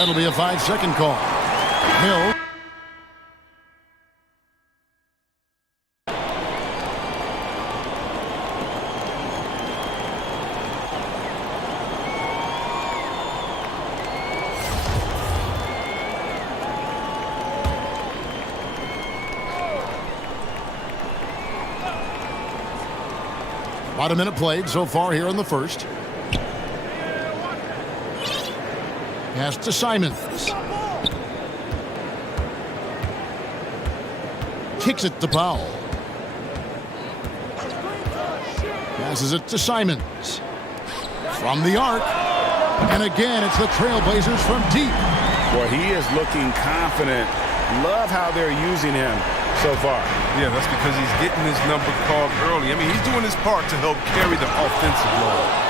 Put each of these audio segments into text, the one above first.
That'll be a 5-second call. Hill. About a minute played so far here in the first. Pass to Simons. Kicks it to Powell. Passes it to Simons. From the arc. And again, it's the Trailblazers from deep. Well, he is looking confident. Love how they're using him so far. Yeah, that's because he's getting his number called early. I mean, he's doing his part to help carry the offensive load.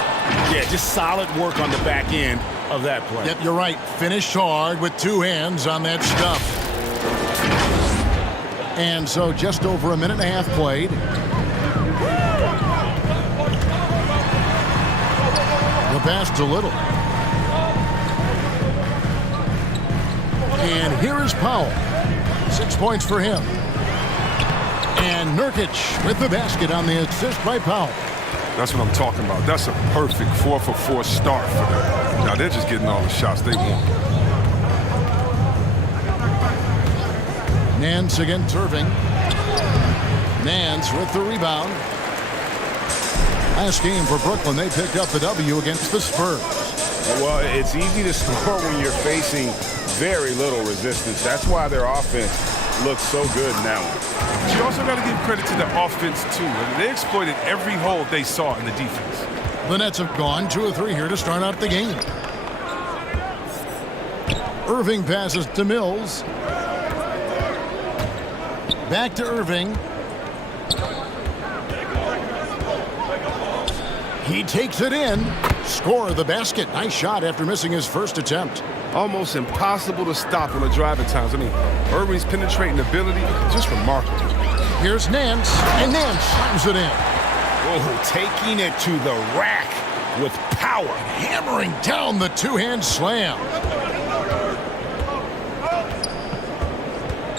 Yeah, just solid work on the back end of that play. Yep, you're right. Finished hard with two hands on that stuff. And so just over a minute and a half played. The pass to Little. And here is Powell. 6 points for him. And Nurkic with the basket on the assist by Powell. That's what I'm talking about. That's a perfect 4-for-4 start for them. Now they're just getting all the shots they want. Nance against Irving. Nance with the rebound. Last game for Brooklyn, they picked up the W against the Spurs. Well, it's easy to score when you're facing very little resistance. That's why their offense looks so good in that one. You also got to give credit to the offense, too. I mean, they exploited every hole they saw in the defense. The Nets have gone 2 of 3 here to start out the game. Irving passes to Mills. Back to Irving. He takes it in. Score the basket. Nice shot after missing his first attempt. Almost impossible to stop on the driving times. I mean, Irving's penetrating ability, just remarkable. Here's Nance, and Nance slams it in. Oh, taking it to the rack with power. Hammering down the two-hand slam.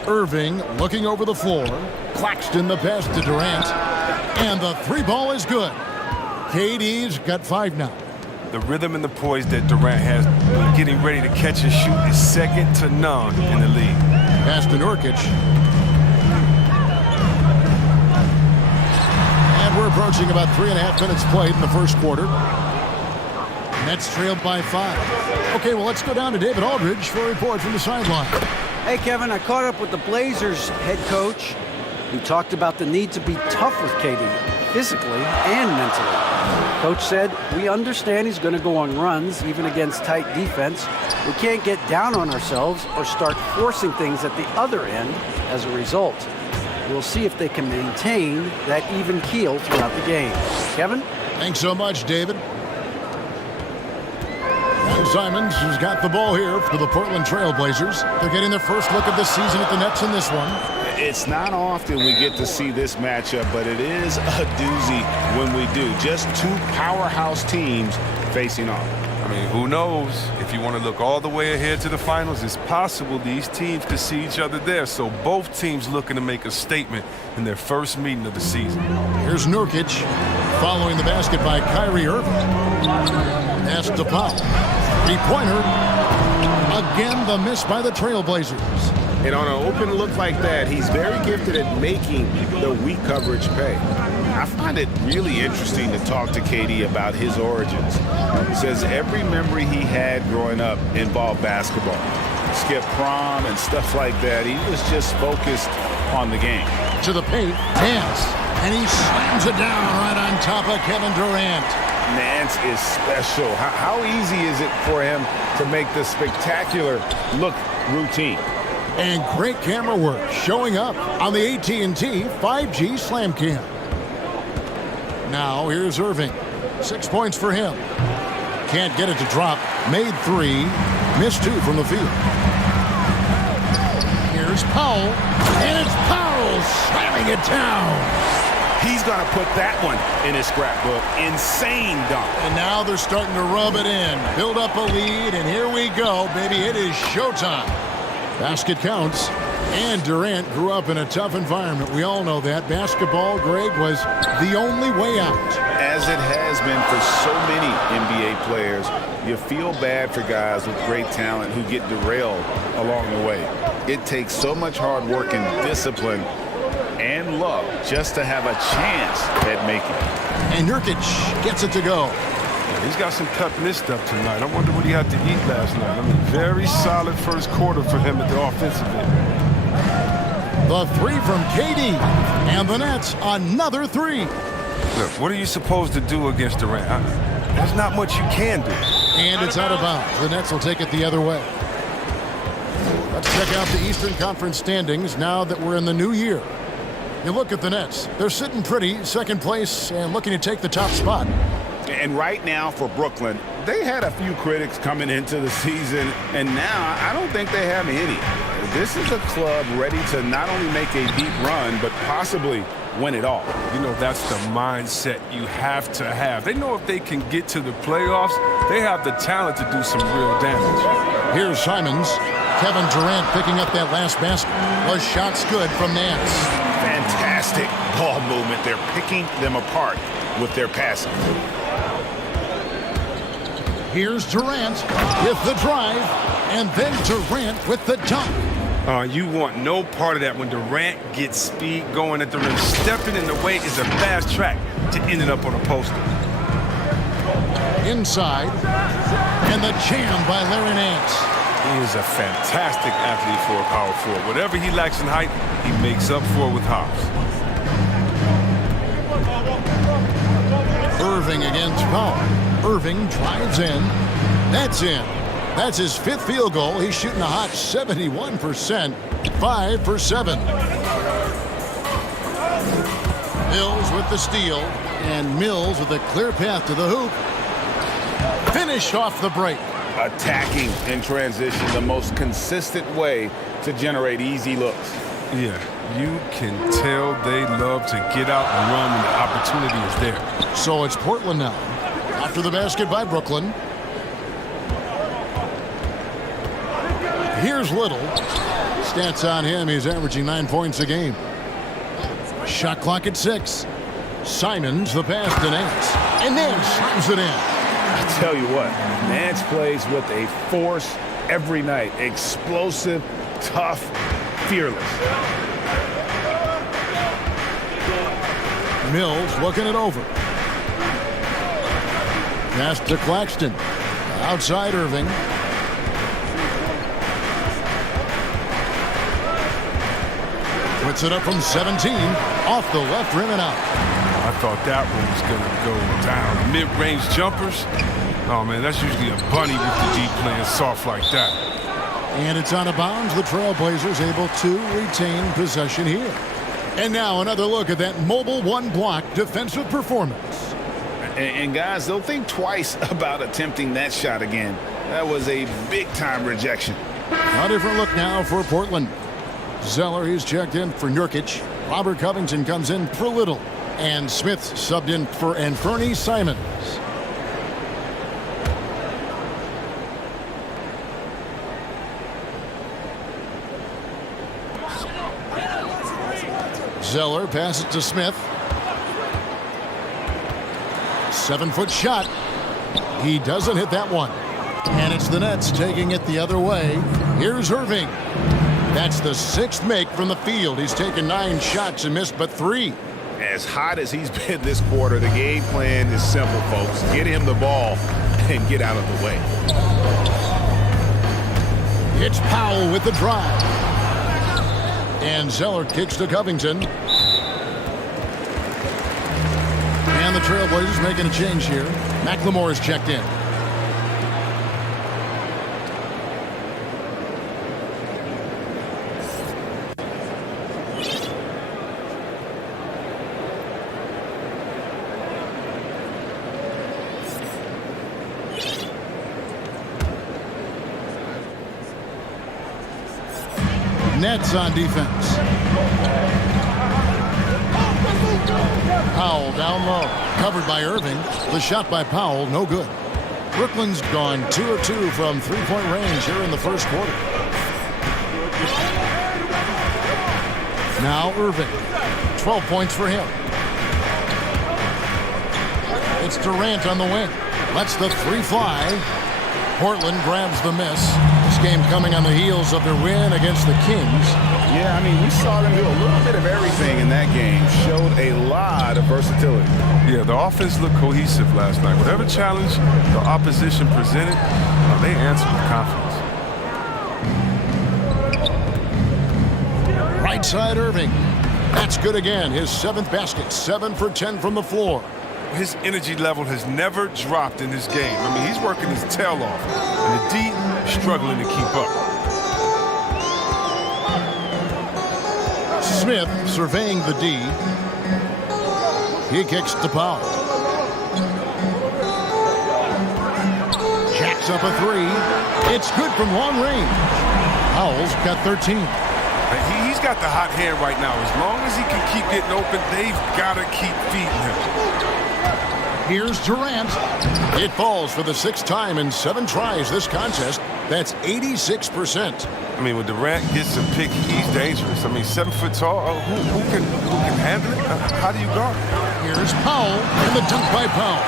Irving looking over the floor. Claxton the pass to Durant. And the three ball is good. KD's got 5 now. The rhythm and the poise that Durant has getting ready to catch and shoot is second to none in the league. Pass to Nurkic. And we're approaching about 3.5 minutes played in the first quarter. Nets trailed by 5. Okay, well, let's go down to David Aldridge for a report from the sideline. Hey, Kevin, I caught up with the Blazers head coach. He talked about the need to be tough with KD, physically and mentally. Coach said, we understand he's going to go on runs, even against tight defense. We can't get down on ourselves or start forcing things at the other end as a result. We'll see if they can maintain that even keel throughout the game. Kevin? Thanks so much, David. Simons has got the ball here for the Portland Trail Blazers. They're getting their first look of the season at the Nets in this one. It's not often we get to see this matchup, but it is a doozy when we do. Just 2 powerhouse teams facing off. I mean, who knows? If you want to look all the way ahead to the finals, it's possible these teams could see each other there. So both teams looking to make a statement in their first meeting of the season. Here's Nurkic following the basket by Kyrie Irving. Pass to Powell. 3-pointer. Again, the miss by the Trailblazers. And on an open look like that, he's very gifted at making the weak coverage pay. I find it really interesting to talk to KD about his origins. He says every memory he had growing up involved basketball. Skip prom and stuff like that. He was just focused on the game. To the paint, Nance, and he slams it down right on top of Kevin Durant. Nance is special. How easy is it for him to make the spectacular look routine? And great camera work showing up on the AT&T 5G Slam Cam. Now here's Irving. 6 points for him. Can't get it to drop. Made 3. Missed 2 from the field. Here's Powell. And it's Powell slamming it down. He's going to put that one in his scrapbook. Insane dunk. And now they're starting to rub it in. Build up a lead, and here we go, baby. It is showtime. Basket counts. And Durant grew up in a tough environment. We all know that. Basketball, Greg, was the only way out. As it has been for so many NBA players, you feel bad for guys with great talent who get derailed along the way. It takes so much hard work and discipline and luck just to have a chance at making it. And Nurkic gets it to go. He's got some cut missed up tonight. I wonder what he had to eat last night. I mean, very solid first quarter for him at the offensive end. The three from KD. And the Nets, another three. Look, what are you supposed to do against Durant? There's not much you can do. And it's out of bounds. The Nets will take it the other way. Let's check out the Eastern Conference standings now that we're in the new year. You look at the Nets. They're sitting pretty, second place, and looking to take the top spot. And right now for Brooklyn, they had a few critics coming into the season, and now I don't think they have any. This is a club ready to not only make a deep run, but possibly win it all. You know, that's the mindset you have to have. They know if they can get to the playoffs, they have the talent to do some real damage. Here's Simons. Kevin Durant picking up that last basket. The shot's good from Nance. Fantastic ball movement. They're picking them apart with their passing. Here's Durant with the drive, and then Durant with the dunk. You want no part of that when Durant gets speed going at the rim. Stepping in the way is a fast track to ending up on a poster. Inside, and the jam by Larry Nance. He is a fantastic athlete for a power forward. Whatever he lacks in height, he makes up for it with hops. Irving against Powell. Irving drives in. That's in. That's his fifth field goal. He's shooting a hot 71%. 5 for 7. Mills with the steal. And Mills with a clear path to the hoop. Finished off the break. Attacking in transition, the most consistent way to generate easy looks. Yeah, you can tell they love to get out and run when the opportunity is there. So it's Portland now. After the basket by Brooklyn. Here's Little. Stats on him, he's averaging 9 points a game. Shot clock at 6. Simons, the pass to Nance. And Nance slams it in. I tell you what, Nance plays with a force every night. Explosive, tough, fearless. Mills looking it over. Pass to Claxton. Outside Irving. Puts it up from 17. Off the left rim and out. I thought that one was going to go down. Mid-range jumpers. Oh, man, that's usually a bunny with the deep playing soft like that. And it's out of bounds. The Trailblazers able to retain possession here. And now another look at that mobile one-block defensive performance. And guys, they'll think twice about attempting that shot again. That was a big-time rejection. A different look now for Portland. Zeller, he's checked in for Nurkic. Robert Covington comes in for Little. And Smith subbed in for Anthony Simons. Zeller passes to Smith. 7-foot shot. He doesn't hit that one. And it's the Nets taking it the other way. Here's Irving. That's the 6th make from the field. He's taken 9 shots and missed but 3. As hot as he's been this quarter, the game plan is simple, folks. Get him the ball and get out of the way. It's Powell with the drive. And Zeller kicks to Covington. And the Trailblazers making a change here. McLemore's checked in. Nets on defense. down low. Covered by Irving. The shot by Powell, no good. Brooklyn's gone 2 of 2 from three-point range here in the first quarter. Now Irving. 12 points for him. It's Durant on the wing. Lets the three fly. Portland grabs the miss. This game coming on the heels of their win against the Kings. Yeah, I mean, we saw them do a little bit of everything in that game. Showed a lot of versatility. Yeah, the offense looked cohesive last night. Whatever challenge the opposition presented, they answered with confidence. Right side Irving. That's good again. His 7th basket. 7 for 10 from the floor. His energy level has never dropped in this game. I mean, he's working his tail off. And the D struggling to keep up. Smith surveying the D. He kicks to Powell. Jacks up a 3. It's good from long range. Powell's got 13. He's got the hot hand right now. As long as he can keep getting open, they've got to keep feeding him. Here's Durant. It falls for the 6th time in 7 tries this contest. That's 86%. I mean, when Durant gets a pick, he's dangerous. I mean, 7 foot tall. Who can handle it? How do you guard? Here's Powell and the dunk by Powell.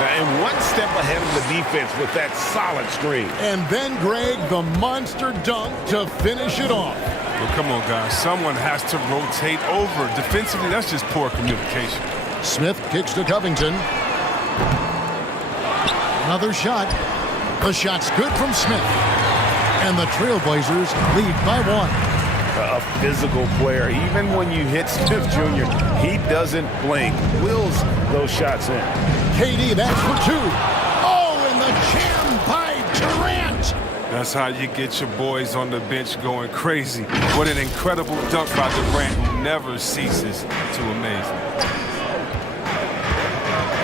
And one step ahead of the defense with that solid screen. And then Greg, the monster dunk to finish it off. Well, come on, guys. Someone has to rotate over. Defensively, that's just poor communication. Smith kicks to Covington. Another shot. The shot's good from Smith. And the Trailblazers lead by 1. A physical player. Even when you hit Smith Jr., he doesn't blink. Wills those shots in. KD, that's for 2. Oh, and the jam by Durant. That's how you get your boys on the bench going crazy. What an incredible dunk by Durant, who never ceases to amaze me.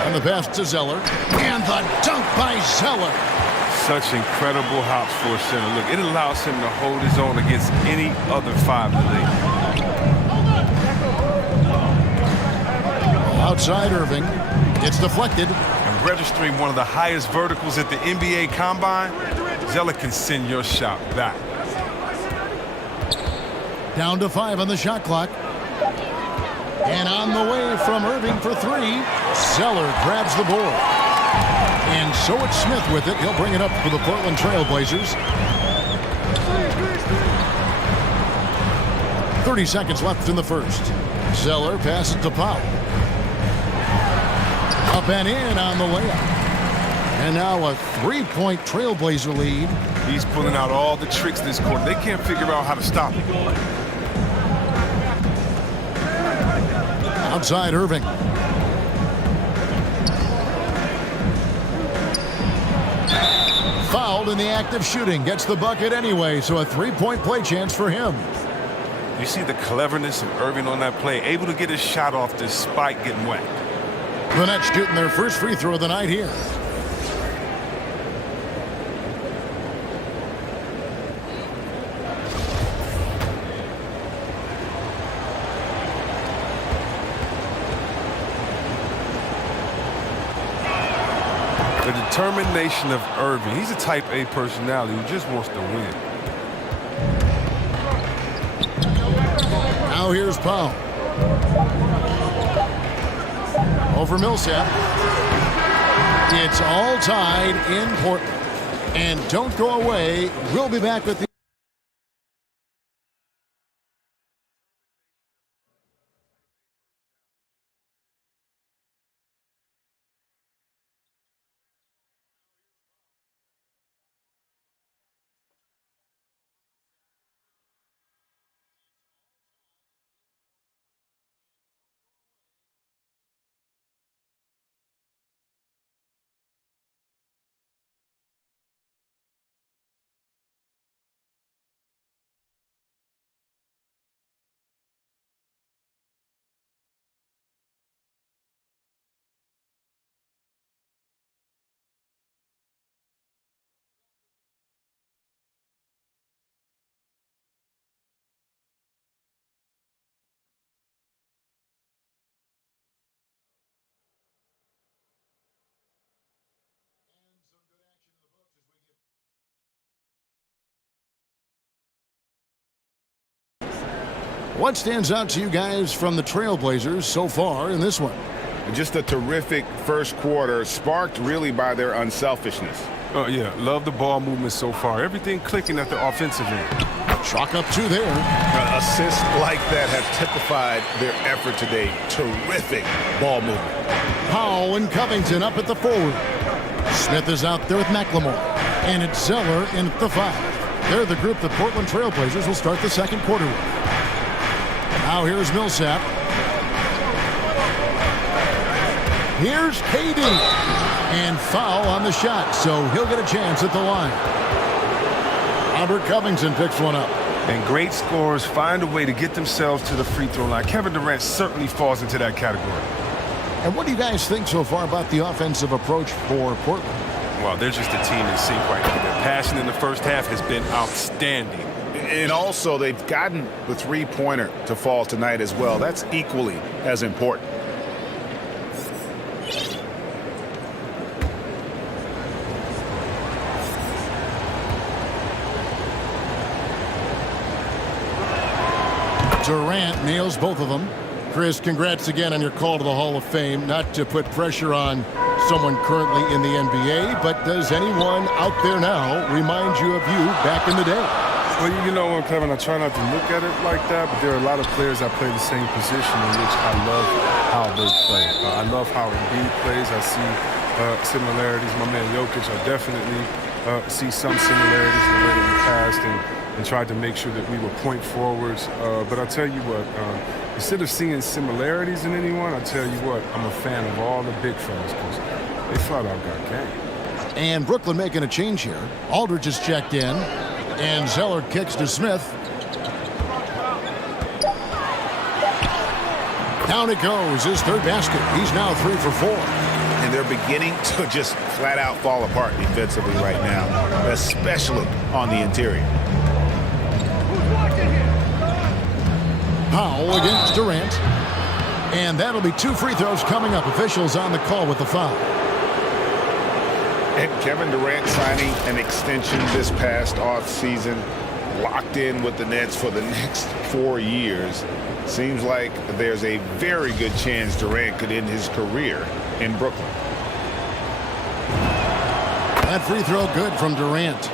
And the pass to Zeller. And the dunk by Zeller. Such incredible hops for a center. Look, it allows him to hold his own against any other 5 in the league. Outside Irving. It's deflected. And registering one of the highest verticals at the NBA Combine, Zeller can send your shot back. Down to 5 on the shot clock. And on the way from Irving for 3. Zeller grabs the board. And so it's Smith with it. He'll bring it up for the Portland Trailblazers. 30 seconds left in the first. Zeller passes to Powell. Up and in on the layup. And now a 3-point Trailblazer lead. He's pulling out all the tricks this quarter. They can't figure out how to stop him. Outside Irving. Fouled in the act of shooting. Gets the bucket anyway, so a 3-point play chance for him. You see the cleverness of Irving on that play, able to get his shot off despite getting wet. The Nets shooting their first free throw of the night here. The determination of Irving. He's a type A personality who just wants to win. Now here's Powell. Over Millsap. It's all tied in Portland. And don't go away. We'll be back with the What stands out to you guys from the Trailblazers so far in this one? Just a terrific first quarter, sparked really by their unselfishness. Oh, yeah, love the ball movement so far. Everything clicking at the offensive end. Chalk up 2 there. Assists like that have typified their effort today. Terrific ball movement. Powell and Covington up at the forward. Smith is out there with McLemore. And it's Zeller in at the 5. They're the group the Portland Trailblazers will start the second quarter with. Now here's Millsap. Here's KD. And foul on the shot, so he'll get a chance at the line. Robert Covington picks one up. And great scorers find a way to get themselves to the free throw line. Kevin Durant certainly falls into that category. And what do you guys think so far about the offensive approach for Portland? Well, they're just a team in sync right now. Their passion in the first half has been outstanding. And also, they've gotten the three-pointer to fall tonight as well. That's equally as important. Durant nails both of them. Chris, congrats again on your call to the Hall of Fame. Not to put pressure on someone currently in the NBA, but does anyone out there now remind you of you back in the day? Well, you know, Kevin, I try not to look at it like that, but there are a lot of players that play the same position in which I love how they play. I love how Embiid plays. I see similarities. My man Jokic, I definitely see some similarities in the way in the past and tried to make sure that we were point forwards. But I tell you what, instead of seeing similarities in anyone, I tell you what, I'm a fan of all the big fellas because they flat out got game. And Brooklyn making a change here. Aldridge is checked in. And Zeller kicks to Smith. Down it goes, his third basket. He's now 3 for 4. And they're beginning to just flat out fall apart defensively right now, especially on the interior. Powell against Durant. And that'll be 2 free throws coming up. Officials on the call with the foul. And Kevin Durant signing an extension this past offseason, locked in with the Nets for the next 4 years. Seems like there's a very good chance Durant could end his career in Brooklyn. That free throw good from Durant.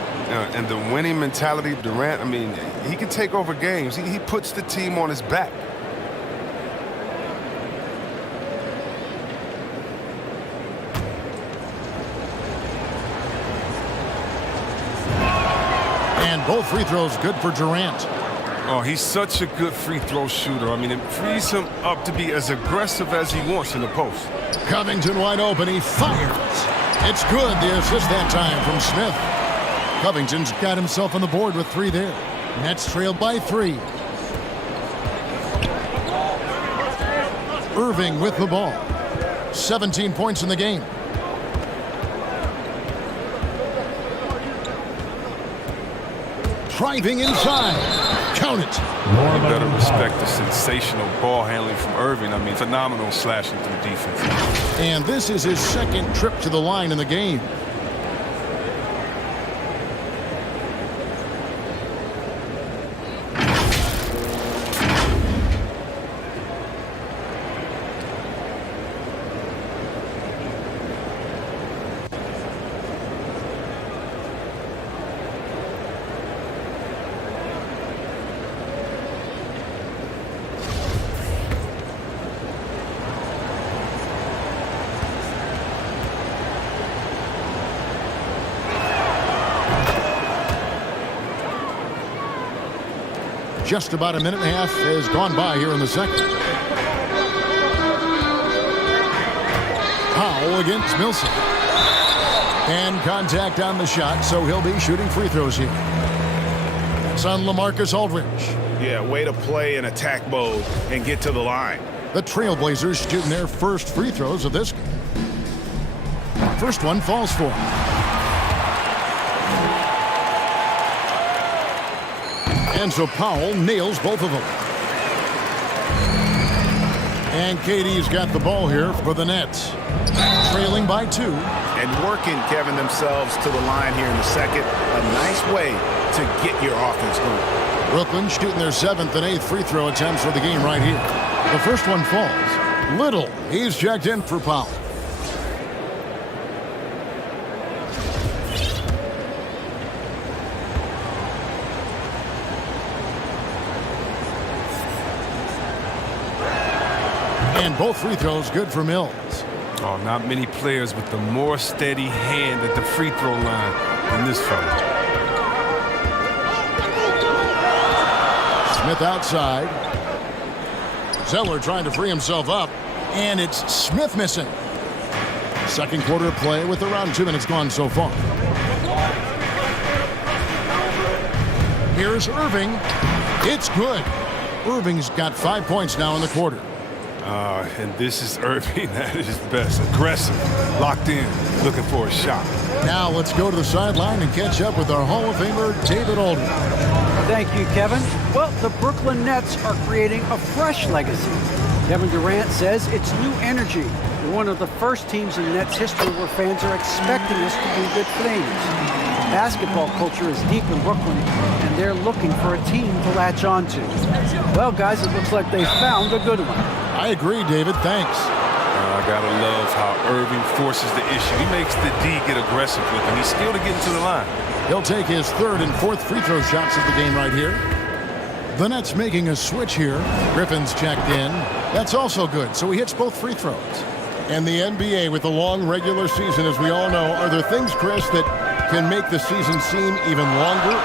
And the winning mentality of Durant, I mean, he can take over games. He puts the team on his back. And both free throws good for Durant. Oh, he's such a good free throw shooter. I mean, it frees him up to be as aggressive as he wants in the post. Covington wide open. He fires. It's good. The assist that time from Smith. Covington's got himself on the board with 3 there. Nets trailed by 3. Irving with the ball. 17 points in the game. Driving inside. Count it. You better respect the sensational ball handling from Irving. I mean, phenomenal slashing through defense. And this is his second trip to the line in the game. Just about a minute and a half has gone by here in the second. Powell against Millsap. And contact on the shot, so he'll be shooting free throws here. That's on LaMarcus Aldridge. Yeah, way to play in attack mode and get to the line. The Trailblazers shooting their first free throws of this game. First one falls for him. And so Powell nails both of them. And KD's got the ball here for the Nets. Trailing by 2. And working, Kevin, themselves to the line here in the second. A nice way to get your offense going. Brooklyn shooting their 7th and 8th free throw attempts for the game right here. The first one falls. Little, he's checked in for foul. And both free throws good for Mills. Oh, not many players with the more steady hand at the free throw line than this fella. Smith outside. Zeller trying to free himself up. And it's Smith missing. Second quarter of play with around 2 minutes gone so far. Here's Irving. It's good. Irving's got 5 points now in the quarter. And this is Irving at his best. Aggressive, locked in, looking for a shot. Now let's go to the sideline and catch up with our Hall of Famer, David Aldridge. Thank you, Kevin. Well, the Brooklyn Nets are creating a fresh legacy. Kevin Durant says it's new energy. We're one of the first teams in Nets history where fans are expecting us to do good things. Basketball culture is deep in Brooklyn, and they're looking for a team to latch on to. Well, guys, it looks like they found a good one. I agree, David. Thanks. I gotta love how Irving forces the issue. He makes the D get aggressive with him. He's skilled at getting to the line. He'll take his 3rd and 4th free throw shots of the game right here. The Nets making a switch here. Griffin's checked in. That's also good, so he hits both free throws. And the NBA with a long regular season, as we all know, are there things, Chris, that can make the season seem even longer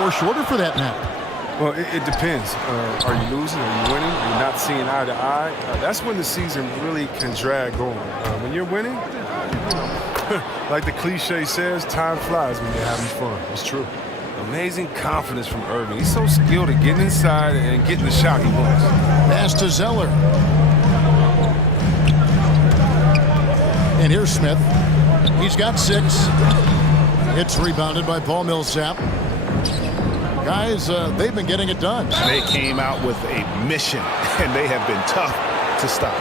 or shorter for that matter? Well, it depends. Are you losing? Are you winning? Are you not seeing eye to eye? That's when the season really can drag on. When you're winning, like the cliche says, time flies when you're having fun. It's true. Amazing confidence from Irving. He's so skilled at getting inside and getting the shot he wants. Pass to Zeller. And here's Smith. He's got 6. It's rebounded by Paul Millsap. Guys, they've been getting it done. They came out with a mission, and they have been tough to stop.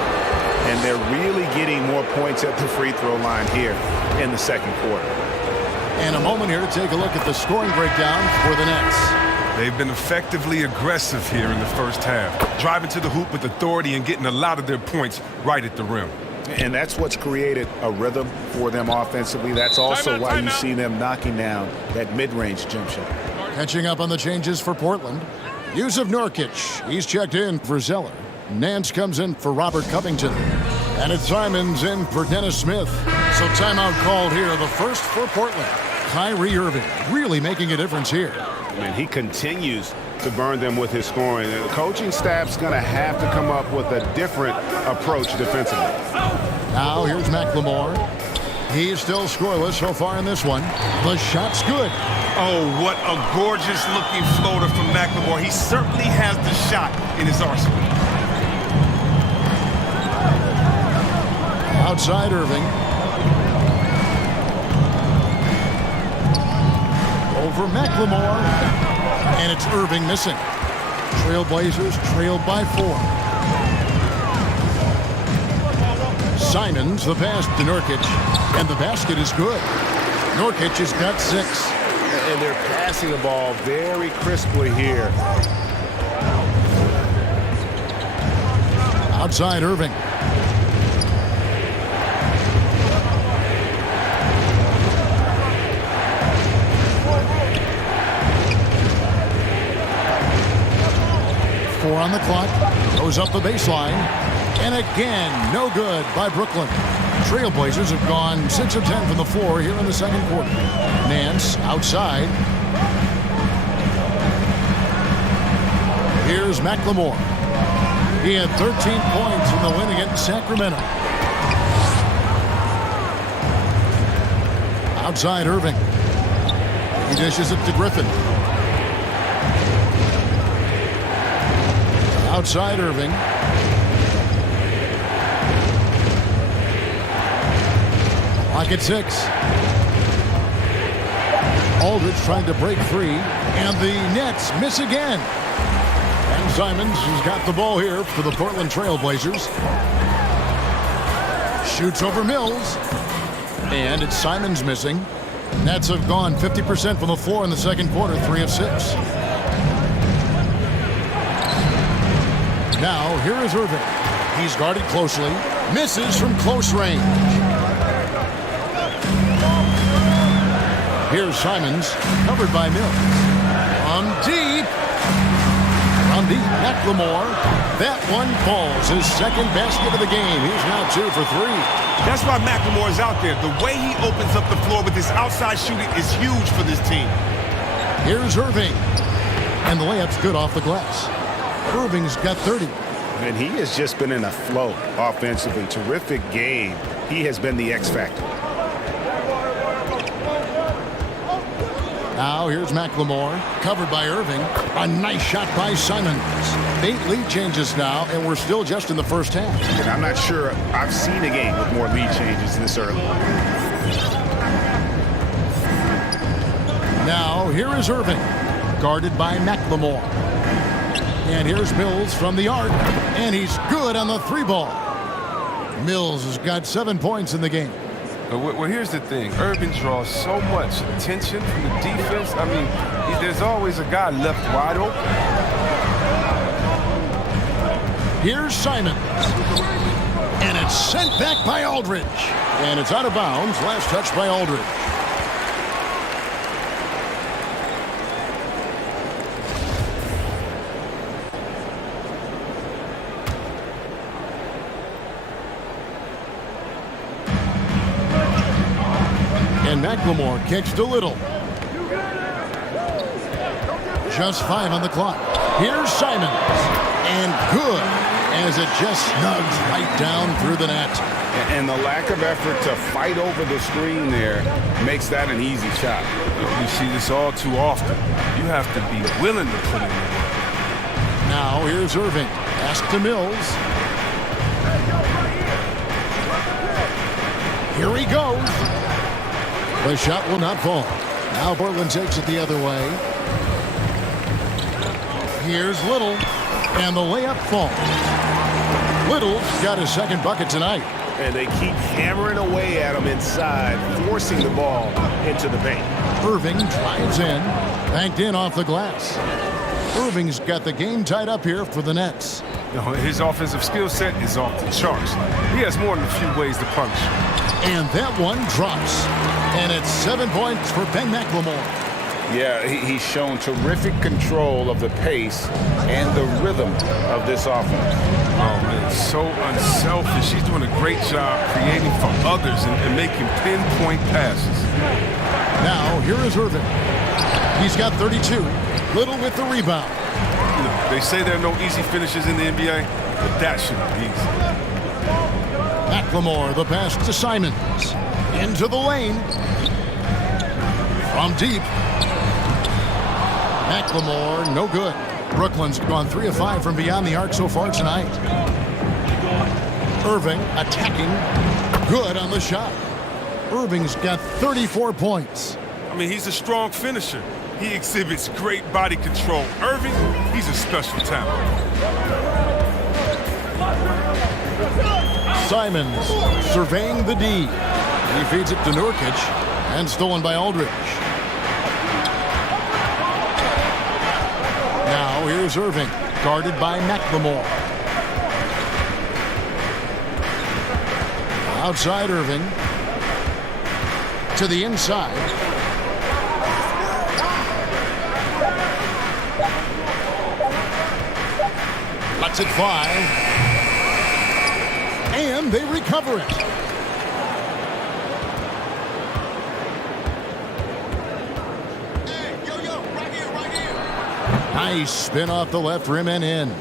And they're really getting more points at the free throw line here in the second quarter. And a moment here to take a look at the scoring breakdown for the Nets. They've been effectively aggressive here in the first half, driving to the hoop with authority and getting a lot of their points right at the rim. And that's what's created a rhythm for them offensively. That's also why you see them knocking down that mid-range jump shot. Catching up on the changes for Portland. Yusuf Nurkic, he's checked in for Zeller. Nance comes in for Robert Covington. And it's Simons in for Dennis Smith. So timeout called here, the first for Portland. Kyrie Irving really making a difference here. And he continues to burn them with his scoring. The coaching staff's going to have to come up with a different approach defensively. Now here's McLemore. He's still scoreless so far in this one. The shot's good. Oh, what a gorgeous-looking floater from McLemore. He certainly has the shot in his arsenal. Outside Irving. Over McLemore. And it's Irving missing. Trailblazers trailed by 4. Simons, the pass to Nurkic. And the basket is good. Nurkic has got 6. And they're passing the ball very crisply here. Outside Irving. Four on the clock. Goes up the baseline. And again, no good by Brooklyn. Trailblazers have gone 6 of 10 from the floor here in the second quarter. Nance outside. Here's McLemore. He had 13 points in the win against Sacramento. Outside Irving. He dishes it to Griffin. Outside Irving. Clock at 6. Aldridge trying to break free, and the Nets miss again. And Simons has got the ball here for the Portland Trailblazers. Shoots over Mills, and it's Simons missing. Nets have gone 50% from the floor in the second quarter, 3 of 6. Now, here is Irving. He's guarded closely. Misses from close range. Here's Simons, covered by Mills. On deep. On deep, McLemore. That one falls. His second basket of the game. He's now 2 for 3. That's why McLemore is out there. The way he opens up the floor with his outside shooting is huge for this team. Here's Irving. And the layup's good off the glass. Irving's got 30. And he has just been in a flow offensively. Terrific game. He has been the X factor. Now here's McLemore, covered by Irving. A nice shot by Simons. 8 lead changes now, and we're still just in the first half. And I'm not sure I've seen a game with more lead changes this early. Now here is Irving, guarded by McLemore. And here's Mills from the arc, and he's good on the 3-ball. Mills has got 7 points in the game. Well, here's the thing. Irving draws so much attention from the defense. I mean, there's always a guy left wide open. Here's Simons. And it's sent back by Aldridge. And it's out of bounds. Last touch by Aldridge. And McLemore kicks to Little. Just 5 on the clock. Here's Simons. And good, as it just snugs right down through the net. And the lack of effort to fight over the screen there makes that an easy shot. We see this all too often. You have to be willing to put it in. Now here's Irving. Pass to Mills. Here he goes. The shot will not fall. Now Portland takes it the other way. Here's Little. And the layup falls. Little's got his second bucket tonight. And they keep hammering away at him inside, forcing the ball into the paint. Irving drives in. Banked in off the glass. Irving's got the game tied up here for the Nets. His offensive skill set is off the charts. He has more than a few ways to punish. And that one drops. And it's 7 points for Ben McLemore. Yeah, he's shown terrific control of the pace and the rhythm of this offense. Oh, man, so unselfish. He's doing a great job creating for others and making pinpoint passes. Now, here is Irving. He's got 32. Little with the rebound. You know, they say there are no easy finishes in the NBA, but that shouldn't be easy. McLemore, the pass to Simons. Into the lane. From deep. McLemore, no good. Brooklyn's gone 3 of 5 from beyond the arc so far tonight. Irving attacking. Good on the shot. Irving's got 34 points. I mean, he's a strong finisher. He exhibits great body control. Irving, he's a special talent. Simons surveying the D. He feeds it to Nurkic and stolen by Aldridge. Now here's Irving, guarded by McLemore. Outside Irving. To the inside. Lets it fly. And they recover it. Nice spin off the left rim and in.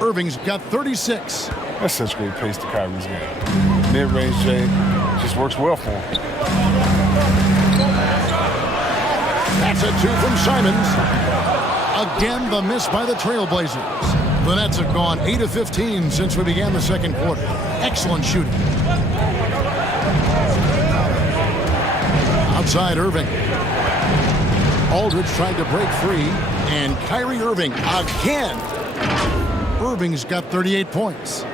Irving's got 36. That's such great pace to Kyrie's game. Mid-range J just works well for him. That's a 2 from Simons. Again, the miss by the Trailblazers. The Nets have gone 8 of 15 since we began the second quarter. Excellent shooting. Outside Irving. Aldridge tried to break free. And Kyrie Irving again. Irving's got 38 points.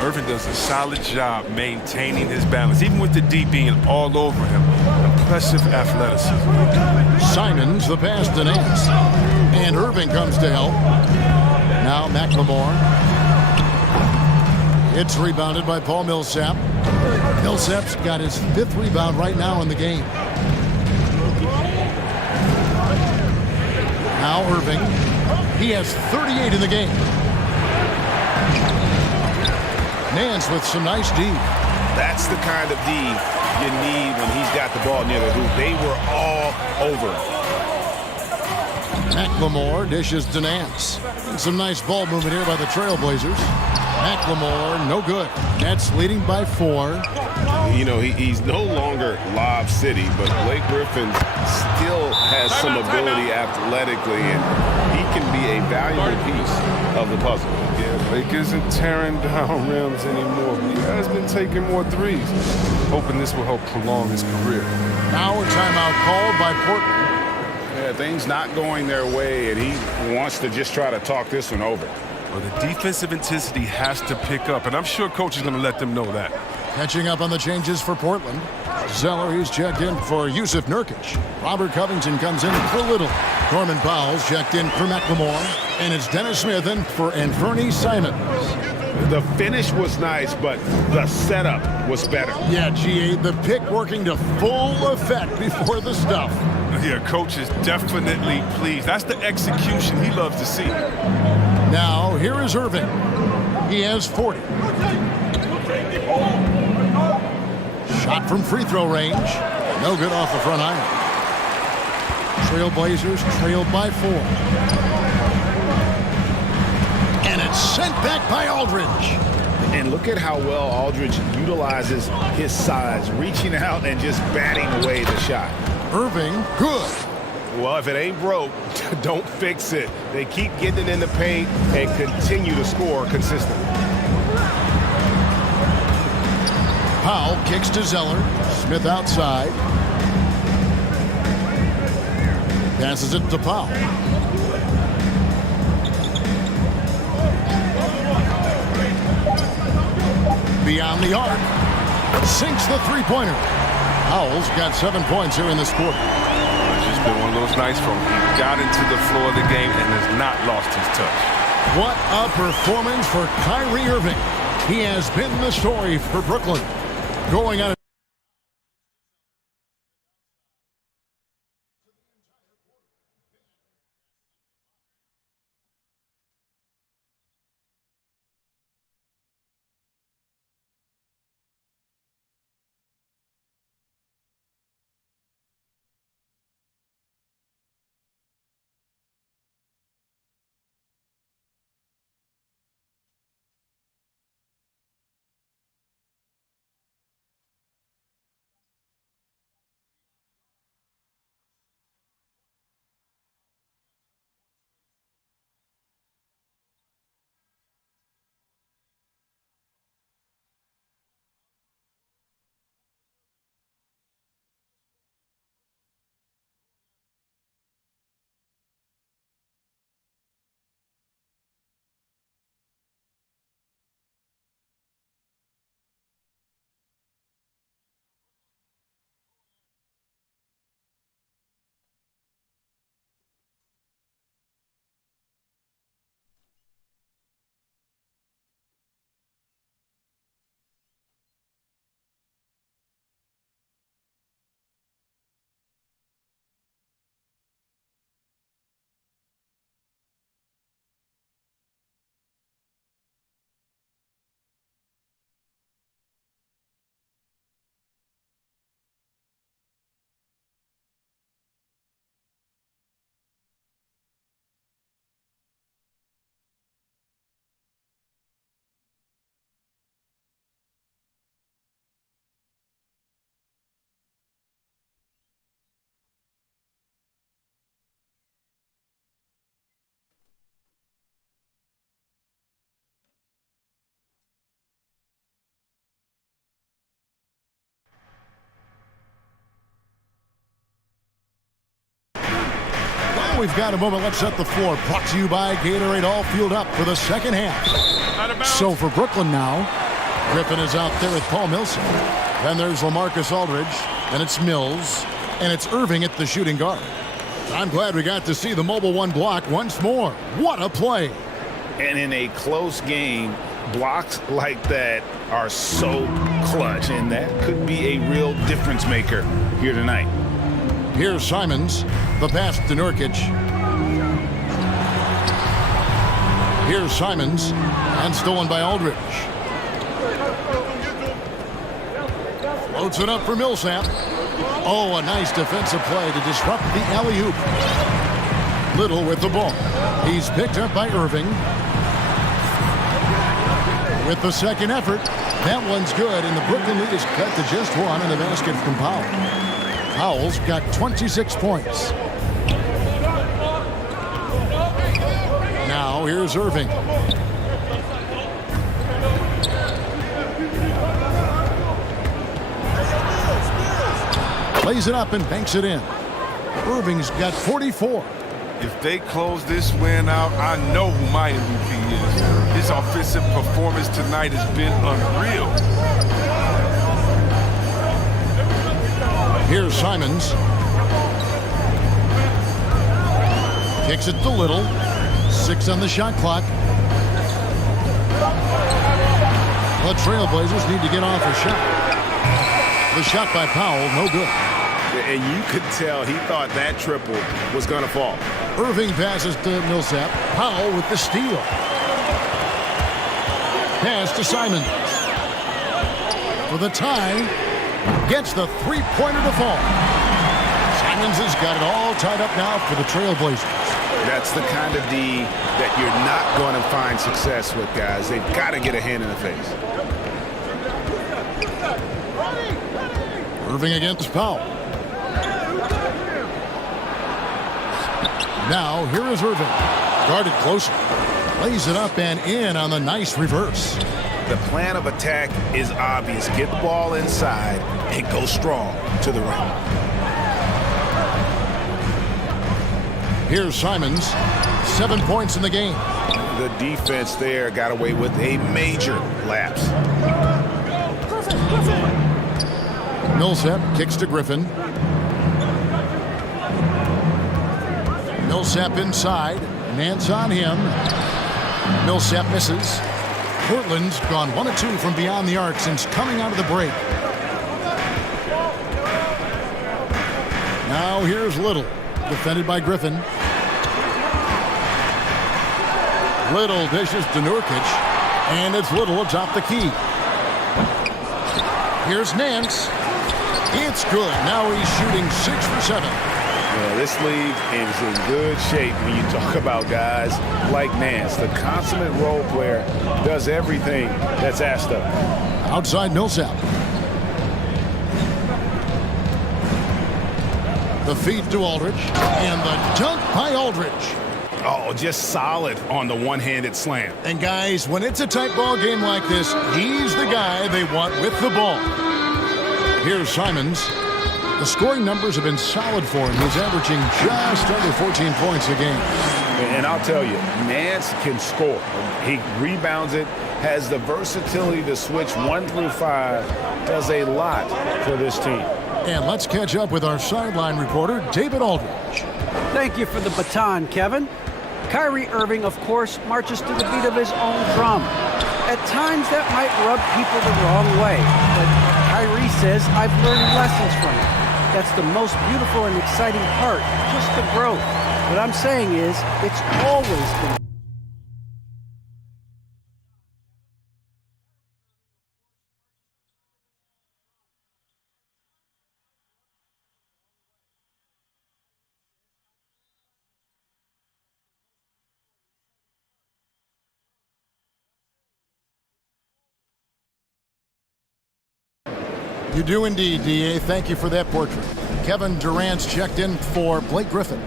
Irving does a solid job maintaining his balance, even with the D being all over him. Impressive athleticism. Simons the pass to Nance. And Irving comes to help. Now McLemore. It's rebounded by Paul Millsap. Millsap's got his 5th rebound right now in the game. Now Irving. He has 38 in the game. Nance with some nice D. That's the kind of D you need when he's got the ball near the hoop. They were all over him. McLemore dishes to Nance. And some nice ball movement here by the Trailblazers. McLemore, no good. Nets leading by 4. You know, he's no longer Lob City, but Blake Griffin still has some ability athletically, and he can be a valuable piece of the puzzle. Yeah, Blake isn't tearing down rims anymore, but he has been taking more threes. Hoping this will help prolong his career. Now a timeout called by Portland. Yeah, things not going their way, and he wants to just try to talk this one over. Well, the defensive intensity has to pick up, and I'm sure coach is going to let them know that. Catching up on the changes for Portland. Zeller, he's checked in for Yusuf Nurkic. Robert Covington comes in for Little. Norman Powell's checked in for McLemore. And it's Dennis Smith in for Anfernee Simons. The finish was nice, but the setup was better. Yeah, GA, the pick working to full effect before the stuff. Yeah, coach is definitely pleased. That's the execution he loves to see. Now, here is Irving. He has 40. Shot from free throw range. No good off the front iron. Trailblazers trailed by 4. And it's sent back by Aldridge. And look at how well Aldridge utilizes his size, reaching out and just batting away the shot. Irving, good. Well, if it ain't broke, don't fix it. They keep getting it in the paint and continue to score consistently. Powell kicks to Zeller. Smith outside. Passes it to Powell. Beyond the arc. Sinks the three-pointer. Powell's got 7 points here in this quarter. It's just been one of those nights from he got into the floor of the game and has not lost his touch. What a performance for Kyrie Irving. He has been the story for Brooklyn. Going on. We've got a moment. Let's set the floor. Brought to you by Gatorade. All fueled up for the second half. So for Brooklyn now, Griffin is out there with Paul Millsap. Then there's LaMarcus Aldridge. Then it's Mills. And it's Irving at the shooting guard. I'm glad we got to see the Mobile One block once more. What a play. And in a close game, Blocks like that are so clutch, and that could be a real difference maker here tonight. Here's Simons. The pass to Nurkic. Here's Simons. And stolen by Aldridge. Floats it up for Millsap. Oh, a nice defensive play to disrupt the alley-oop. Little with the ball. He's picked up by Irving. With the second effort, that one's good, and the Brooklyn lead is cut to just one in the basket from Powell. Powell's got 26 points. Now here's Irving. Plays it up and banks it in. Irving's got 44. If they close this win out, I know who my MVP is. His offensive performance tonight has been unreal. Here's Simons. Kicks it to Little. 6 on the shot clock. The Trailblazers need to get off a shot. The shot by Powell, no good. And you could tell he thought that triple was going to fall. Irving passes to Millsap. Powell with the steal. Pass to Simons. For the tie. Gets the three-pointer to fall. Simons has got it all tied up now for the Trailblazers. That's the kind of D that you're not going to find success with, guys. They've got to get a hand in the face. Irving against Powell. Now, here is Irving. Guarded closer. Lays it up and in on the nice reverse. The plan of attack is obvious. Get the ball inside and go strong to the rim. Here's Simons. 7 points in the game. The defense there got away with a major lapse. Millsap kicks to Griffin. Millsap inside. Nance on him. Millsap misses. Portland's gone 1 of 2 from beyond the arc since coming out of the break. Now here's Little. Defended by Griffin. Little dishes to Nurkic. And it's Little atop the key. Here's Nance. It's good. Now he's shooting 6 for 7. Yeah, this league is in good shape when you talk about guys like Nance. The consummate role player does everything that's asked of him. Outside Millsap. The feed to Aldridge. And the dunk by Aldridge. Oh, just solid on the one-handed slam. And guys, when it's a tight ball game like this, he's the guy they want with the ball. Here's Simons. The scoring numbers have been solid for him. He's averaging just under 14 points a game. And I'll tell you, Nance can score. He rebounds it, has the versatility to switch 1 through 5, does a lot for this team. And let's catch up with our sideline reporter, David Aldridge. Thank you for the baton, Kevin. Kyrie Irving, of course, marches to the beat of his own drum. At times, that might rub people the wrong way. But Kyrie says, I've learned lessons from it. That's the most beautiful and exciting part, just the growth. What I'm saying is, it's always been. You do indeed, D.A. Thank you for that portrait. Kevin Durant's checked in for Blake Griffin.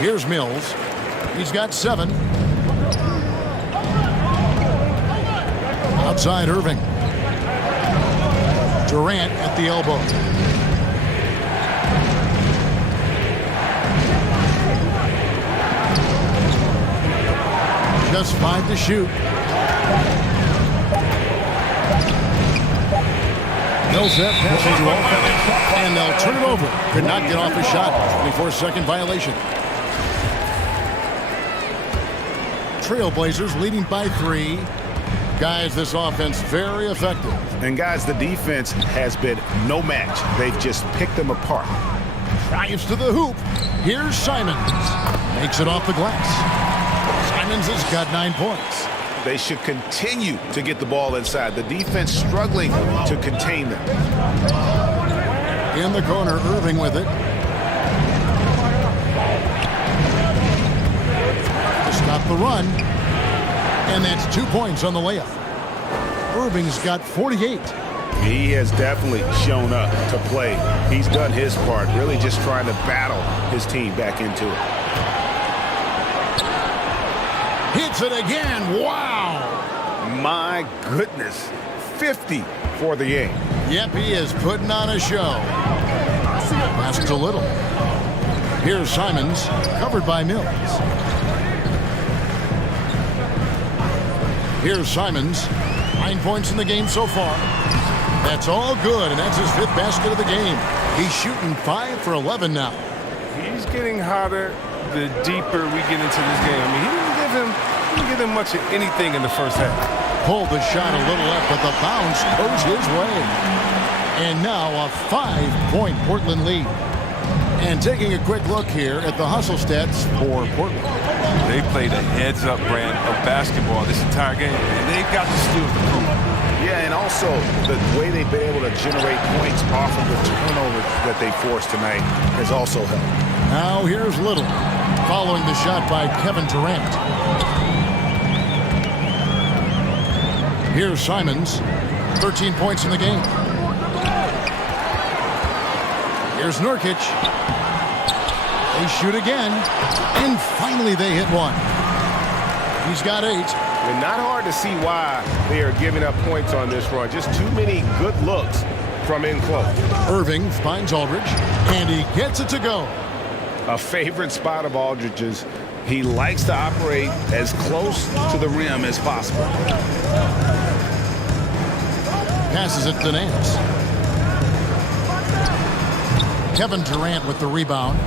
Here's Mills. He's got 7. Outside Irving. Durant at the elbow. Just 5 to shoot. Millsap passes to offense, and they'll turn it over. Could not get off a shot. 24-second violation. Trailblazers leading by 3. Guys, this offense very effective. And guys, the defense has been no match. They've just picked them apart. Drives to the hoop. Here's Simons. Makes it off the glass. Simons has got 9 points. They should continue to get the ball inside. The defense struggling to contain them. In the corner, Irving with it. To stop the run. And that's 2 points on the layup. Irving's got 48. He has definitely shown up to play. He's done his part, really just trying to battle his team back into it. Hits it again. Wow. My goodness. 50 for the game. Yep, he is putting on a show. Pass to Little. Here's Simons, covered by Mills. Here's Simons. 9 points in the game so far. That's all good, and that's his 5th basket of the game. He's shooting 5 for 11 now. He's getting hotter the deeper we get into this game. I mean, he didn't give him much of anything in the first half. Pulled the shot a little left, but the bounce goes his way. And now a 5-point Portland lead. And taking a quick look here at the hustle stats for Portland. They played a heads-up brand of basketball this entire game, and they've got the steals to prove it. Yeah, and also the way they've been able to generate points off of the turnovers that they forced tonight has also helped. Now here's Little, following the shot by Kevin Durant. Here's Simons, 13 points in the game. Here's Nurkic. They shoot again, and finally they hit one. He's got 8. And not hard to see why they are giving up points on this run. Just too many good looks from in close. Irving finds Aldridge, and he gets it to go. A favorite spot of Aldridge's. He likes to operate as close to the rim as possible. Passes it to Nance. Kevin Durant with the rebound.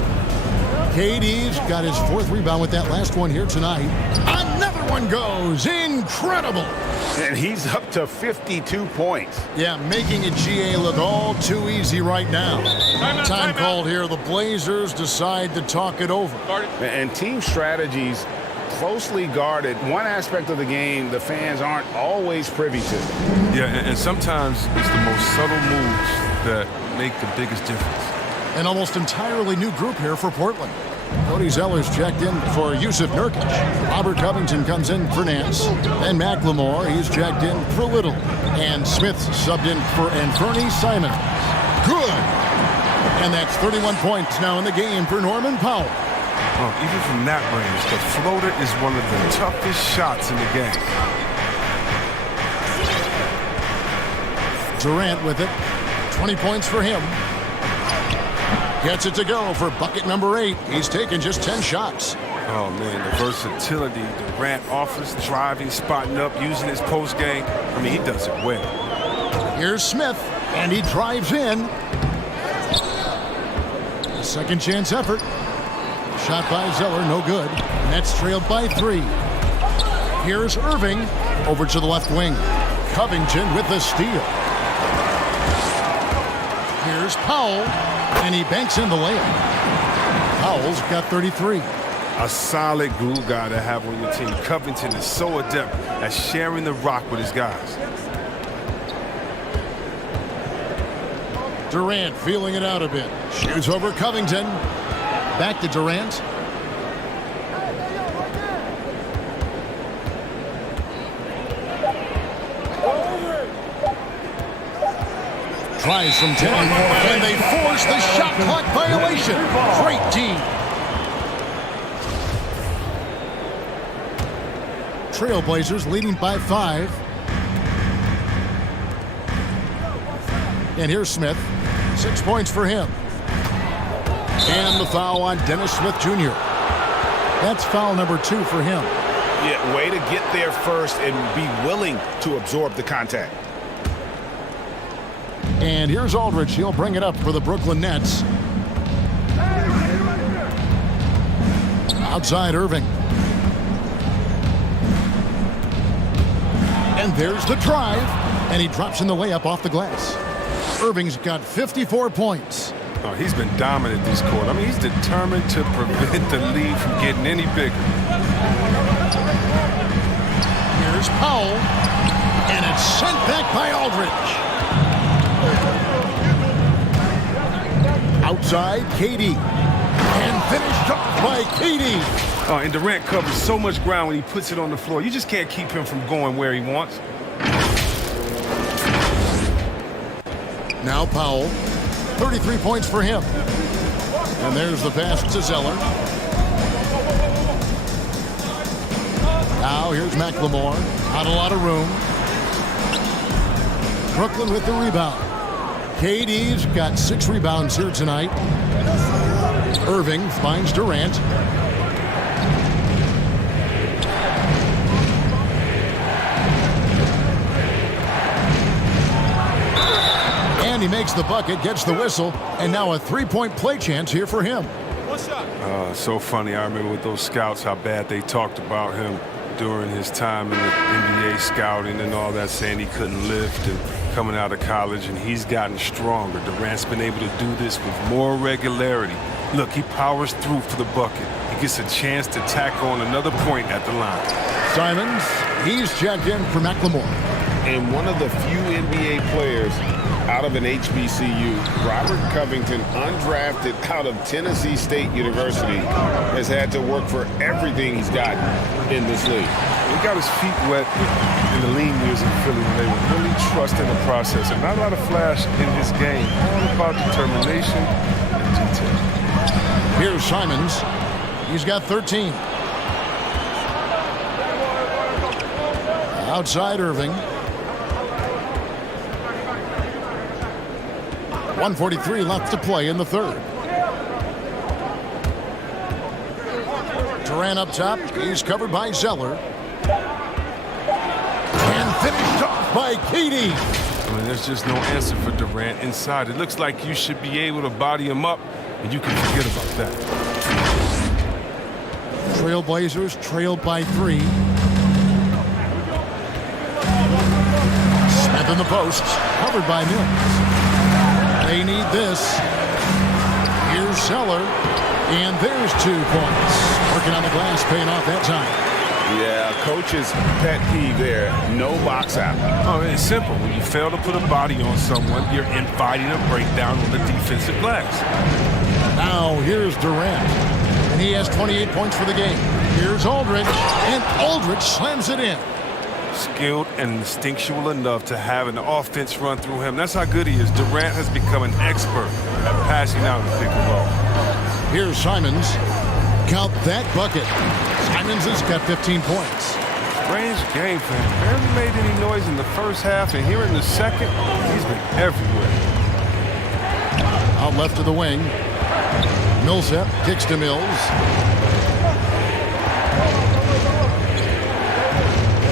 KD's got his 4th rebound with that last one here tonight. Another one goes. Incredible. And he's up to 52 points. Yeah, making it GA look all too easy right now. Time called here. The Blazers decide to talk it over. And team strategies closely guarded. One aspect of the game the fans aren't always privy to. Yeah, and sometimes it's the most subtle moves that make the biggest difference. An almost entirely new group here for Portland. Cody Zeller's checked in for Yusuf Nurkic. Robert Covington comes in for Nance. And McLemore, he's checked in for Little. And Smith subbed in for Anthony Simons. Good. And that's 31 points now in the game for Norman Powell. Oh, even from that range, the floater is one of the toughest shots in the game. Durant with it. 20 points for him. Gets it to go for bucket number 8. He's taken just 10 shots. Oh, man, the versatility Durant offers, driving, spotting up, using his post game. I mean, he does it well. Here's Smith, and he drives in. A second chance effort. Shot by Zeller, no good. Nets trailed by 3. Here's Irving over to the left wing. Covington with the steal. Here's Powell, and he banks in the layup. Powell's got 33. A solid glue guy to have on your team. Covington is so adept at sharing the rock with his guys. Durant feeling it out a bit. Shoots over Covington. Back to Durant. Tries from 10, and they force the shot clock violation. Great team. Trailblazers leading by 5. And here's Smith. 6 points for him. And the foul on Dennis Smith Jr. That's foul number 2 for him. Yeah, way to get there first and be willing to absorb the contact. And here's Aldridge. He'll bring it up for the Brooklyn Nets. Outside Irving. And there's the drive. And he drops in the layup off the glass. Irving's got 54 points. Oh, he's been dominant this quarter. I mean, he's determined to prevent the lead from getting any bigger. Here's Powell. And it's sent back by Aldridge. Outside, KD. And finished off by KD. Oh, and Durant covers so much ground when he puts it on the floor. You just can't keep him from going where he wants. Now Powell. 33 points for him. And there's the pass to Zeller. Now here's McLemore. Not a lot of room. Brooklyn with the rebound. KD's got 6 rebounds here tonight. Irving finds Durant. And he makes the bucket, gets the whistle, and now a 3-point play chance here for him. So funny. I remember with those scouts how bad they talked about him during his time in the NBA scouting and all that, saying he couldn't lift and coming out of college, and he's gotten stronger. Durant's been able to do this with more regularity. Look, he powers through for the bucket. He gets a chance to tack on another point at the line. Simons, he's checked in for McLemore. And one of the few NBA players out of an HBCU, Robert Covington, undrafted out of Tennessee State University, has had to work for everything he's gotten in this league. He got his feet wet in the lean years in Philly when they were really trusting the process. And not a lot of flash in his game. All about determination and detail. Here's Simons. He's got 13. Outside Irving. 1:43 left to play in the third. Durant up top. He's covered by Zeller. And finished off by KD. I mean, there's just no answer for Durant inside. It looks like you should be able to body him up, and you can forget about that. Trailblazers trailed by 3. Smith in the post. Covered by Mills. They need this. Here's Zeller. And there's 2 points. Working on the glass, paying off that time. Yeah, coach's pet peeve there. No box out. Oh, it's simple. When you fail to put a body on someone, you're inviting a breakdown on the defensive glass. Now here's Durant. And he has 28 points for the game. Here's Aldridge. And Aldridge slams it in. Skilled and instinctual enough to have an offense run through him. That's how good he is. Durant has become an expert at passing out the pick and roll. Here's Simons. Count that bucket. Simons has got 15 points. Strange game for him. Barely made any noise in the first half, and here in the second, he's been everywhere. Out left to the wing. Millsap kicks to Mills.